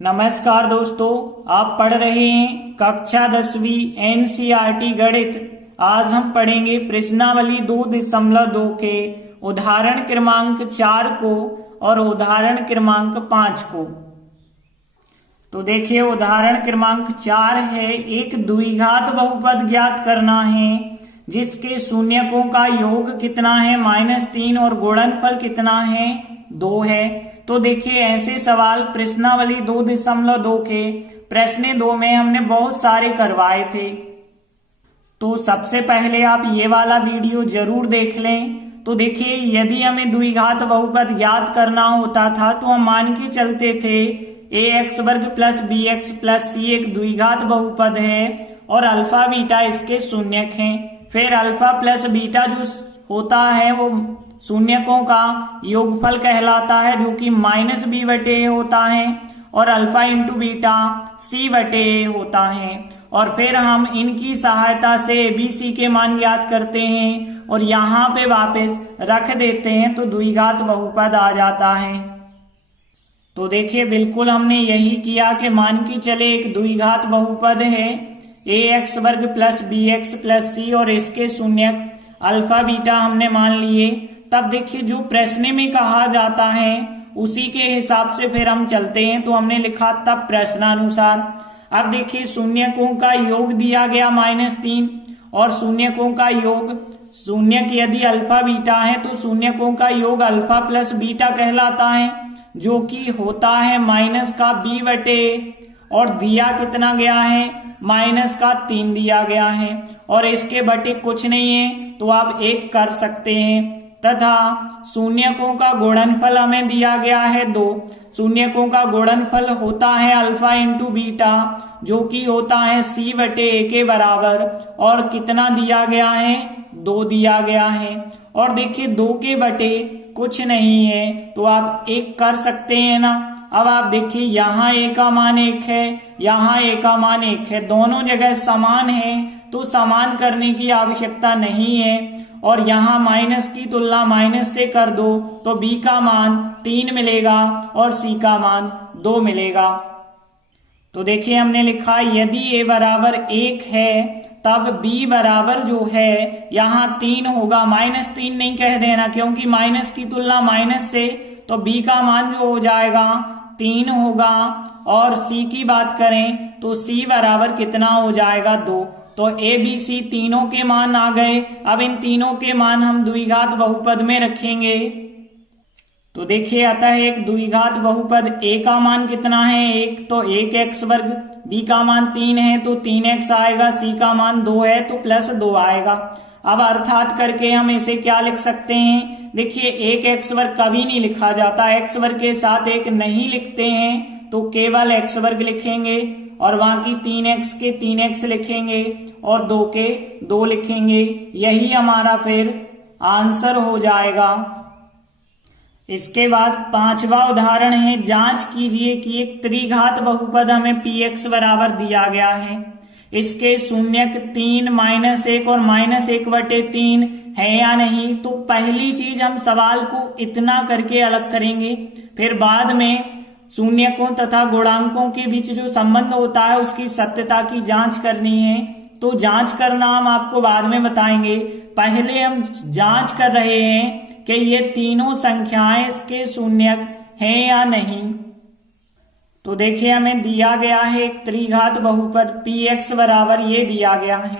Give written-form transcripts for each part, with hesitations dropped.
नमस्कार दोस्तों, आप पढ़ रहे हैं कक्षा 10वीं एनसीईआरटी गणित। आज हम पढ़ेंगे प्रश्नावली 2.2 के उदाहरण क्रमांक 4 को और उदाहरण क्रमांक 5 को। तो देखिए, उदाहरण क्रमांक 4 है, एक द्विघात बहुपद ज्ञात करना है जिसके शून्यकों का योग कितना है -3 और गुणनफल कितना है 2 है। तो देखिए, ऐसे सवाल प्रश्नावली 2.2 के प्रश्न 2 में हमने बहुत सारे करवाए थे। तो सबसे पहले आप ये वाला वीडियो जरूर देख लें। तो देखिए, यदि हमें द्विघात बहुपद ज्ञात करना होता था तो हम मान के चलते थे ax वर्ग प्लस bx प्लस c एक द्विघात बहुपद है और अल्फा बीटा इसके शून्यक हैं। फिर अल्फा प्लस बीटा जो होता है वो शून्यकों का योगफल कहलाता है, जो कि -b/a होता है, और अल्फा इंटू बीटा c/a होता है। और फिर हम इनकी सहायता से abc के मान ज्ञात करते हैं और यहाँ पे वापस रख देते हैं तो द्विघात बहुपद आ जाता है। तो देखिए, बिल्कुल हमने यही किया कि मान के चले एक द्विघात बहुपद है ax वर्ग प्लस bx प्लस c और इसके शून्यक अल्फा बीटा हमने मान लिए। तब देखिए, जो प्रश्न में कहा जाता है उसी के हिसाब से फिर हम चलते हैं। तो हमने लिखा तब प्रश्नानुसार। अब देखिए, शून्यकों का योग दिया गया -3 और शून्यकों का योग, शून्यक यदि अल्फा बीटा है तो शून्यकों का योग अल्फा प्लस बीटा कहलाता है, जो कि होता है -b/a और दिया कितना गया है -3 दिया गया है और इसके बटे कुछ नहीं है तो आप 1 कर सकते हैं। तथा शून्यकों का गुणनफल हमें दिया गया है 2। शून्यकों का गुणनफल होता है अल्फा इंटू बीटा, जो कि होता है c/a के बराबर, और कितना दिया गया है 2 दिया गया है। और देखिए, 2 के बटे कुछ नहीं है तो आप 1 कर सकते हैं ना। अब आप देखिए, यहाँ a का मान 1 है, यहाँ a का मान 1 है, दोनों जगह समान है तो समान करने की आवश्यकता नहीं है। और यहाँ माइनस की तुलना माइनस से कर दो तो b का मान 3 मिलेगा और c का मान 2 मिलेगा। तो देखिए, हमने लिखा यदि a बराबर 1 है तब b बराबर जो है यहाँ 3 होगा। -3 नहीं कह देना, क्योंकि माइनस की तुलना माइनस से, तो b का मान जो हो जाएगा 3 होगा। और c की बात करें तो c बराबर कितना हो जाएगा 2। तो a b c तीनों के मान आ गए। अब इन तीनों के मान हम द्विघात बहुपद में रखेंगे। तो देखिए, अतः एक द्विघात बहुपद a का मान कितना है 1, तो 1x वर्ग, b का मान 3 है तो 3x आएगा, c का मान 2 है तो +2 आएगा। अब अर्थात करके हम इसे क्या लिख सकते हैं, देखिए 1x वर्ग कभी नहीं लिखा जाता, x वर्ग के साथ 1 नहीं लिखते हैं तो केवल x वर्ग लिखेंगे और बाकी 3x के 3x लिखेंगे और 2 के 2 लिखेंगे। यही हमारा फिर आंसर हो जाएगा। इसके बाद 5वां उदाहरण है, जांच कीजिए कि एक त्रिघात बहुपद हमें px बराबर दिया गया है, इसके शून्यक 3, -1 और -1/3 है या नहीं। तो पहली चीज हम सवाल को इतना करके अलग करेंगे, फिर बाद में शून्यकों तथा गुणांकों के बीच जो संबंध होता है उसकी सत्यता की जांच करनी है। तो जांच करना हम आपको बाद में बताएंगे, पहले हम जांच कर रहे हैं कि ये तीनों संख्याएं इसके शून्यक हैं या नहीं। तो देखिए, हमें दिया गया है एक त्रिघात बहुपद px बराबर ये दिया गया है।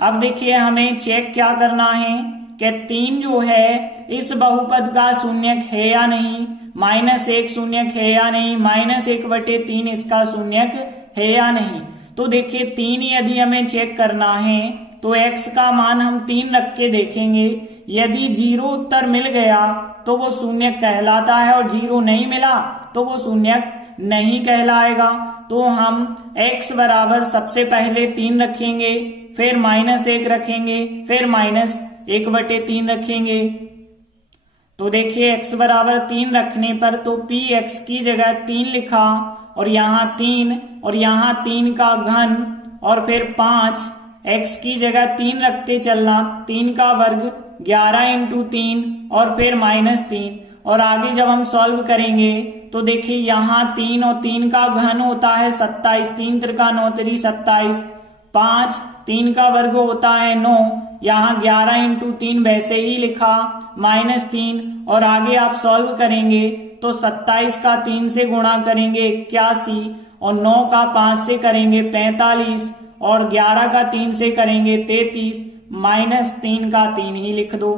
अब देखिए, हमें चेक क्या करना है कि 3 जो है इस बहुपद का शून्यक है या नहीं, -1 शून्यक है या नहीं, -1/3 इसका शून्यक है या नहीं। तो देखिए, 3 यदि हमें चेक करना है तो x का मान हम 3 रख के देखेंगे। यदि 0 उत्तर मिल गया तो वो शून्यक कहलाता है और 0 नहीं मिला तो वो शून्यक नहीं कहलाएगा। तो हम x बराबर सबसे पहले 3 रखेंगे, फिर -1 रखेंगे, फिर -1/3 रखेंगे। तो देखिए, x बराबर 3 रखने पर तो px की जगह 3 लिखा और यहाँ 3 और यहाँ 3 का घन और फिर 5, x की जगह 3 रखते चलना, 3 का वर्ग 11 × 3 और फिर -3। और आगे जब हम सॉल्व करेंगे तो देखिए यहाँ 3 और 3 का घन होता है 27, 3 त्रिका 9 3 27, 5 3 का वर्ग होता है 9, यहाँ 11 इंटू 3 वैसे ही लिखा -3, और आगे आप सॉल्व करेंगे तो 27 का 3 से गुणा करेंगे 81, और 9 का 5 से करेंगे 45, और 11 का 3 से करेंगे 33, -3 का 3 ही लिख दो।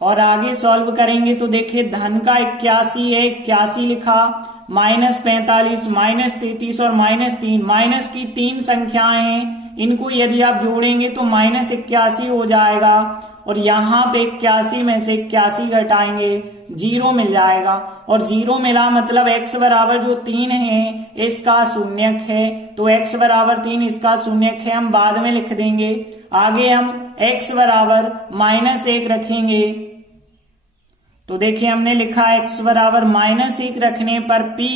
और आगे सॉल्व करेंगे तो देखिए धन का 81 है, 81 लिखा, -45, -33 और -3, माइनस की 3 संख्याएं हैं, इनको यदि आप जोड़ेंगे तो -81 हो जाएगा, और यहाँ पे 81 में से 81 घटाएंगे 0 मिल जाएगा, और 0 मिला मतलब x बराबर जो 3 है इसका शून्यक है, तो x बराबर 3 इसका शून्यक है, हम बाद में लिख देंगे। आगे हम x बराबर -1 रखेंगे, तो देखिए हमने लिखा x बराबर -1 रखने पर p,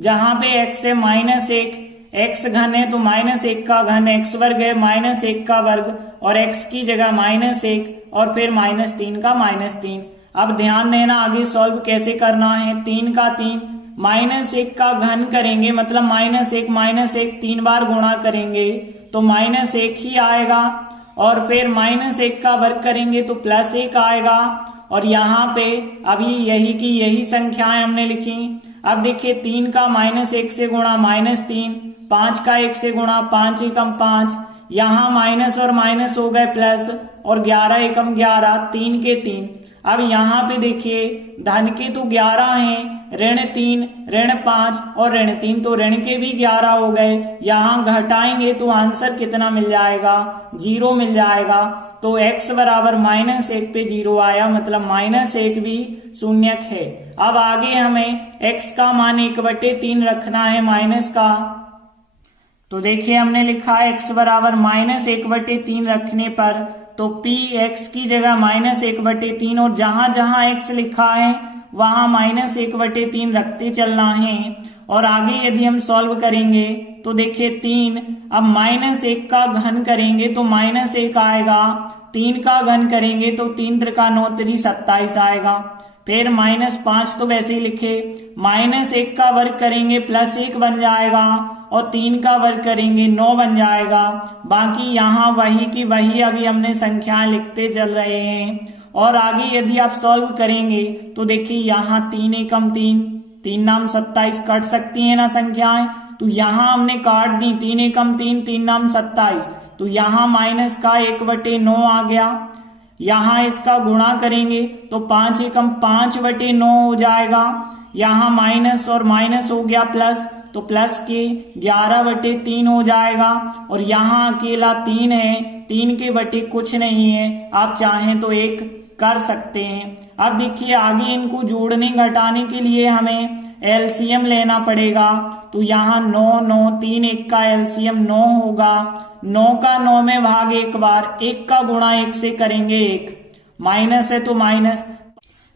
जहां पे x है -1, x घन है तो -1 का घन, x वर्ग है -1 का वर्ग, और x की जगह -1 और फिर -3 का -3। अब ध्यान देना आगे सॉल्व कैसे करना है। 3 का 3, -1 का घन करेंगे मतलब -1 3 बार गुणा करेंगे तो -1 ही आएगा, और फिर -1 का वर्ग करेंगे तो +1 आएगा, और यहाँ पे अभी यही की यही संख्याएं हमने लिखी। अब देखिए 3 का -1 से गुणा -3, 5 का 1 से गुणा 5 एकम 5, यहाँ माइनस और माइनस हो गए प्लस, और 11 एकम 11, 3 के 3। अब यहाँ पे देखिए धन के तो 11 हैं, ऋण 3, ऋण 5 और ऋण 3, तो ऋण के भी 11 हो गए। यहाँ घटाएंगे तो आंसर कितना मिल जाएगा, 0 मिल जाएगा। तो x बराबर -1 पे 0 आया, मतलब -1 भी शून्यक है। अब आगे हमें x का मान 1/3 रखना है माइनस का, तो देखिए हमने लिखा x बराबर -1/3 रखने पर तो p x की जगह -1/3, और जहां जहां x लिखा है वहां -1/3 रखते चलना है। और आगे यदि हम सॉल्व करेंगे तो देखिए 3, अब -1 का घन करेंगे तो -1 आएगा, 3 का घन करेंगे तो 3 त्रिका 9 3 27 आएगा, फिर -5 तो वैसे ही लिखे, -1 का वर्ग करेंगे +1 बन जाएगा, और 3 का वर्ग करेंगे 9 बन जाएगा। बाकी यहाँ वही की वही अभी हमने संख्याएं लिखते चल रहे हैं। और आगे यदि आप सॉल्व करेंगे तो देखिए यहाँ 3 एकम 3, 3 नाम 27 कट सकती है ना संख्याएं, तो यहाँ हमने काट दी, 3 एकम 3, 3 नाम 27, तो यहाँ माइनस का 1/9 आ गया। यहाँ इसका गुणा करेंगे तो 5 एकम 5/9 हो जाएगा, यहाँ माइनस और माइनस हो गया प्लस, तो प्लस के 11/3 हो जाएगा, और यहाँ अकेला 3 है, 3 के बटे कुछ नहीं है, आप चाहें तो 1 कर सकते हैं। अब देखिए आगे इनको जोड़ने घटाने के लिए हमें एलसीएम लेना पड़ेगा, तो यहाँ 9 9 3 1 का एलसीएम 9 होगा, 9 का 9 में भाग एक बार, 1 का गुणा 1 से करेंगे 1, माइनस है तो माइनस,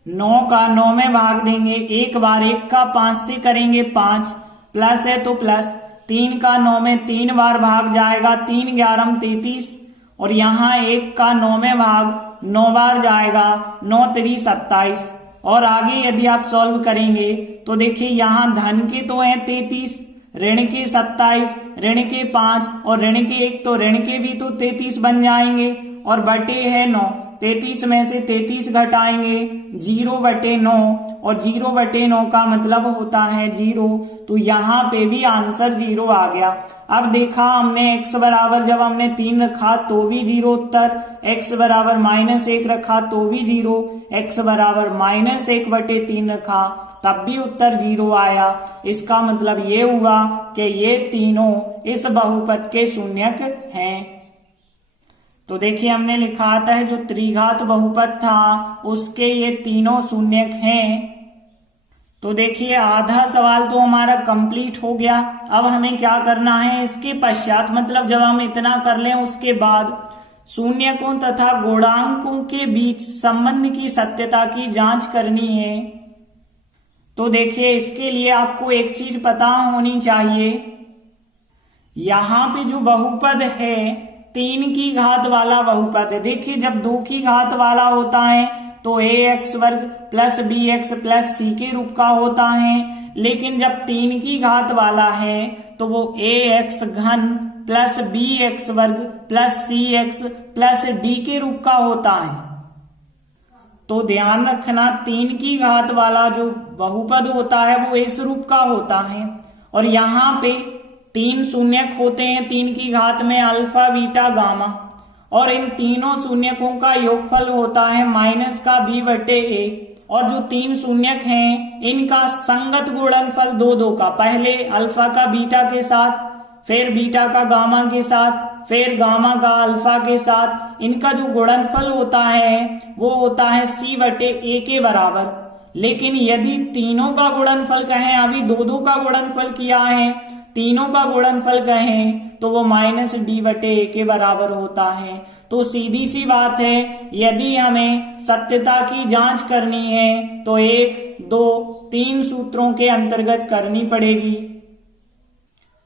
9 का 9 में भाग देंगे एक बार, 1 का 5 से करेंगे 5, प्लस है तो प्लस, 3 का 9 में 3 बार भाग जाएगा, 3 11 33, और यहाँ 1 का 9 में भाग 9 बार जाएगा, 9 3 27। और आगे यदि आप सॉल्व करेंगे तो देखिए यहाँ धन के तो है 33, ऋण के 27, ऋण के 5 और ऋण के 1, तो ऋण के भी तो 33 बन जाएंगे, और बटे है 9, 33 में से 33 घटाएंगे 0/9, और 0/9 का मतलब होता है 0, तो यहाँ पे भी आंसर 0 आ गया। अब देखा हमने x बराबर जब हमने 3 रखा तो भी 0 उत्तर, x बराबर -1 रखा तो भी 0, x बराबर -1/3 रखा तब भी उत्तर 0 आया। इसका मतलब ये हुआ कि ये तीनों इस बहुपद के शून्यक हैं। तो देखिए हमने लिखा था जो त्रिघात बहुपद था उसके ये तीनों शून्यक हैं। तो देखिए आधा सवाल तो हमारा कंप्लीट हो गया। अब हमें क्या करना है इसके पश्चात, मतलब जब हम इतना कर लें उसके बाद शून्यकों तथा गुणांकों के बीच संबंध की सत्यता की जांच करनी है। तो देखिए इसके लिए आपको एक चीज पता होनी चाहिए, यहाँ पे जो बहुपद है 3 की घात वाला बहुपद है। देखिए जब 2 की घात वाला होता है तो ax वर्ग प्लस bx प्लस c के रूप का होता है, लेकिन जब 3 की घात वाला है तो वो ax घन प्लस bx वर्ग प्लस cx प्लस d के रूप का होता है। तो ध्यान रखना 3 की घात वाला जो बहुपद होता है वो इस रूप का होता है, और यहाँ पे 3 शून्यक होते हैं 3 की घात में, अल्फा बीटा गामा, और इन तीनों शून्यकों का योगफल होता है माइनस का b बटे a, और जो 3 शून्यक हैं इनका संगत गुणनफल 2 का, पहले अल्फा का बीटा के साथ, फिर बीटा का गामा के साथ, फिर गामा का अल्फा के साथ, इनका जो गुणनफल होता है वो होता है c बटे a के बराबर। लेकिन यदि तीनों का गुणनफल कहें, अभी 2 का गुणनफल किया है, तीनों का गुणनफल कहें तो वो माइनस डी बटे ए के बराबर होता है। तो सीधी सी बात है, यदि हमें सत्यता की जांच करनी है तो 1, 2, 3 सूत्रों के अंतर्गत करनी पड़ेगी।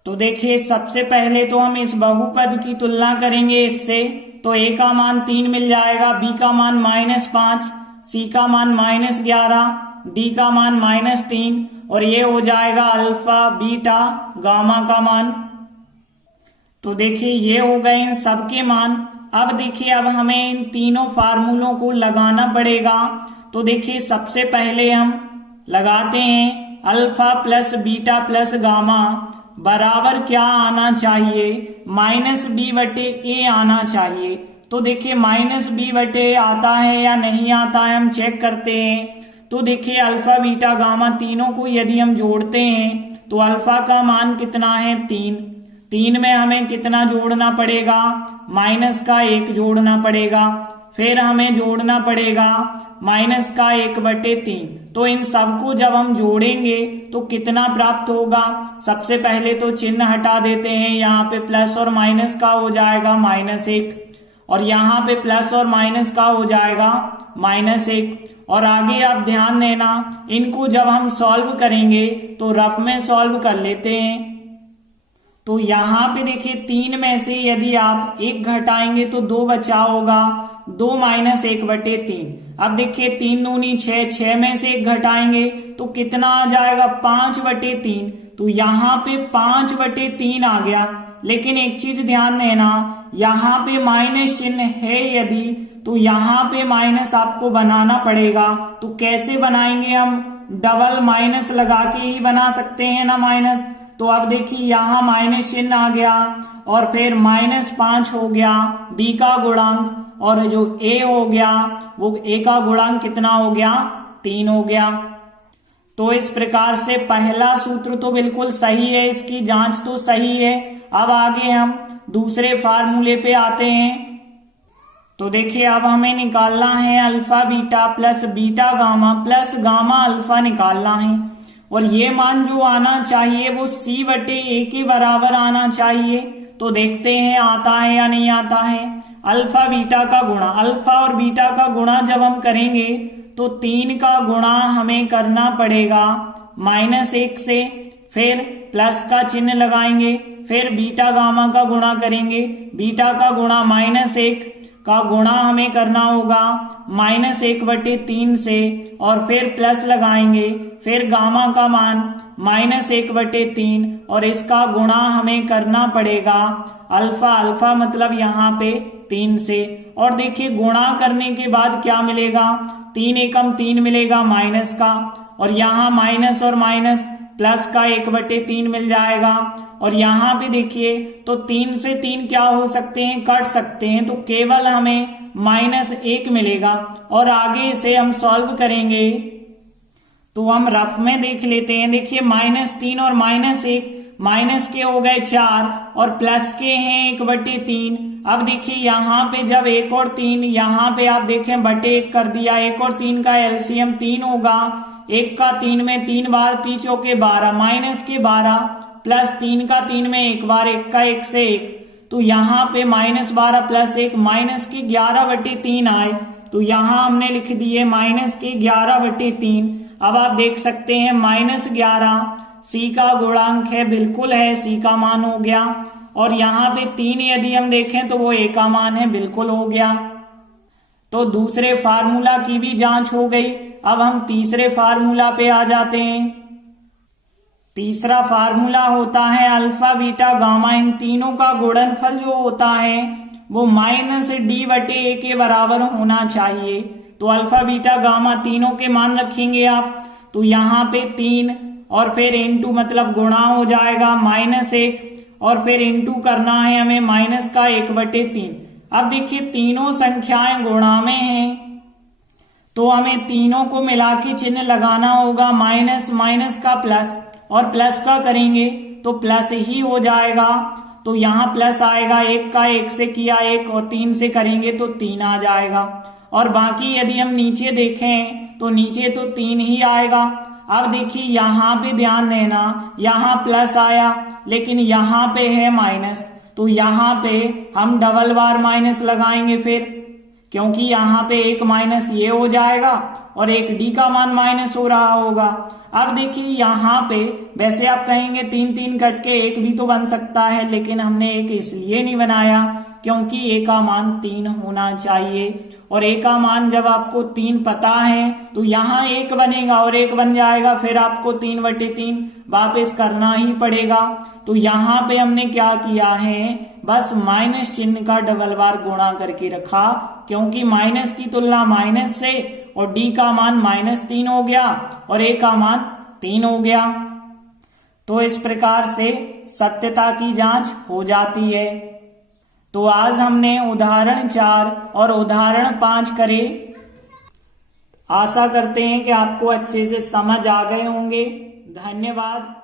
तो देखिए, सबसे पहले तो हम इस बहुपद की तुलना करेंगे इससे, तो a का मान 3 मिल जाएगा, b का मान -5, c का मान -11, d का मान -3, और ये हो जाएगा अल्फा बीटा गामा का मान। तो देखिए ये हो गए इन सब के मान। अब देखिए, अब हमें इन तीनों फार्मूलों को लगाना पड़ेगा। तो देखिए, सबसे पहले हम लगाते हैं alpha plus beta plus gamma बराबर क्या आना चाहिए, -b बटे a आना चाहिए। तो देखिए -b बटे a आता है या नहीं आता है, हम चेक करते हैं। तो देखिए, अल्फा बीटा गामा तीनों को यदि हम जोड़ते हैं तो अल्फा का मान कितना है 3 में हमें कितना जोड़ना पड़ेगा, माइनस का 1 जोड़ना पड़ेगा, फिर हमें जोड़ना पड़ेगा माइनस का 1 बटे 3। तो इन सबको जब हम जोड़ेंगे तो कितना प्राप्त होगा, सबसे पहले तो चिन्ह हटा देते हैं, यहाँ पे प्लस और माइनस का हो जाएगा -1, और यहाँ पे प्लस और माइनस का हो जाएगा -1। और आगे आप ध्यान देना, इनको जब हम सॉल्व करेंगे तो रफ में सॉल्व कर लेते हैं। तो यहाँ पे देखिए 3 में से यदि आप 1 घटाएंगे तो 2 बचा होगा, 2 - 1 बटे 3। अब देखिए 3 दूनी 6, 6 में से 1 घटाएंगे तो कितना आ जाएगा 5 बटे 3। तो यहाँ पे 5 बटे 3 आ गया। लेकिन एक चीज ध्यान देना, यहाँ पे माइनस चिन्ह है यदि, तो यहाँ पे माइनस आपको बनाना पड़ेगा। तो कैसे बनाएंगे, हम डबल माइनस लगा के ही बना सकते हैं ना माइनस। तो अब देखिए यहाँ माइनस चिन्ह आ गया, और फिर -5 हो गया b का गुणांक, और जो a हो गया वो a का गुणांक कितना हो गया 3 हो गया। तो इस प्रकार से पहला सूत्र तो बिल्कुल सही है, इसकी जांच तो सही है। अब आगे हम दूसरे फार्मूले पे आते हैं। तो देखिए, अब हमें निकालना है alpha beta plus beta gamma plus gamma alpha निकालना है, और ये मान जो आना चाहिए वो c बटे a के बराबर आना चाहिए। तो देखते हैं आता है या नहीं आता है। अल्फा बीटा का गुणा, अल्फा और बीटा का गुणा जब हम करेंगे तो 3 का गुणा हमें करना पड़ेगा -1 से, फिर प्लस का चिन्ह लगाएंगे, फिर बीटा गामा का गुणा करेंगे, बीटा का गुणा -1 का गुणा हमें करना होगा -1 बटे 3 से, और फिर प्लस लगाएंगे, फिर गामा का मान -1 बटे 3, और इसका गुणा हमें करना पड़ेगा अल्फा, अल्फा मतलब यहाँ पे 3 से। और देखिए गुणा करने के बाद क्या मिलेगा, 3 एकम 3 मिलेगा माइनस का, और यहाँ माइनस और माइनस प्लस का 1 बटे 3 मिल जाएगा। और यहाँ पे देखिए तो 3 से 3 क्या हो सकते हैं, कट सकते हैं, तो केवल हमें -1 मिलेगा। और आगे इसे हम सॉल्व करेंगे तो हम रफ में देख लेते हैं। देखिए -3 और -1, माइनस के हो गए 4 और प्लस के हैं 1 बटे 3। अब देखिए यहाँ पे जब 1 और 3, यहाँ पे आप देखें बटे 1 कर दिया, 1 और 3 का एलसीएम 3 होगा, 1 का 3 में 3 बार 3 चौके 12, माइनस के 12 प्लस 3 का 3 में 1 बार, 1 का 1 से 1, तो यहाँ पे -12 प्लस 1 माइनस के 11 बटे 3 आए, तो यहाँ हमने लिख दिए माइनस के 11 बटे 3। अब आप देख सकते हैं -11 c का गुणांक है, बिल्कुल है, c का मान हो गया। और यहाँ पे 3 यदि हम देखें तो वो a का मान है, बिल्कुल हो गया। तो दूसरे फार्मूला की भी जांच हो गई। अब हम तीसरे फार्मूला पे आ जाते हैं। तीसरा फार्मूला होता है अल्फा बीटा गामा, इन तीनों का गुणनफल जो होता है वो -d/a के बराबर होना चाहिए। तो अल्फा बीटा गामा तीनों के मान रखेंगे आप, तो यहाँ पे 3 और फिर इंटू मतलब गुणा हो जाएगा -1 और फिर इंटू करना है हमें -1/3। अब देखिए तीनों संख्याएं गुणा में हैं तो हमें तीनों को मिला के चिन्ह लगाना होगा, माइनस माइनस का प्लस और प्लस का करेंगे तो प्लस ही हो जाएगा। तो यहाँ प्लस आएगा, 1 का 1 से किया 1 और 3 से करेंगे तो 3 आ जाएगा। और बाकी यदि हम नीचे देखें तो नीचे तो 3 ही आएगा। अब देखिए यहाँ पे ध्यान देना, यहाँ प्लस आया लेकिन यहाँ पे है माइनस, तो यहाँ पे हम डबल बार माइनस लगाएंगे फिर, क्योंकि यहाँ पे एक माइनस ये हो जाएगा और एक डी का मान माइनस हो रहा होगा। अब देखिए यहाँ पे वैसे आप कहेंगे 3 3 कट के 1 भी तो बन सकता है, लेकिन हमने 1 इसलिए नहीं बनाया क्योंकि ए का मान 3 होना चाहिए। और ए का मान जब आपको 3 पता है तो यहाँ 1 बनेगा और 1 बन जाएगा, फिर आपको 3/3 वापस करना ही पड़ेगा। तो यहाँ पे हमने क्या किया है, बस माइनस चिन्ह का डबल बार गुणा करके रखा, क्योंकि माइनस की तुलना माइनस से और डी का मान -3 हो गया और ए का मान 3 हो गया। तो इस प्रकार से सत्यता की जांच हो जाती है। तो आज हमने उदाहरण 4 और उदाहरण 5 करे। आशा करते हैं कि आपको अच्छे से समझ आ गए होंगे। धन्यवाद।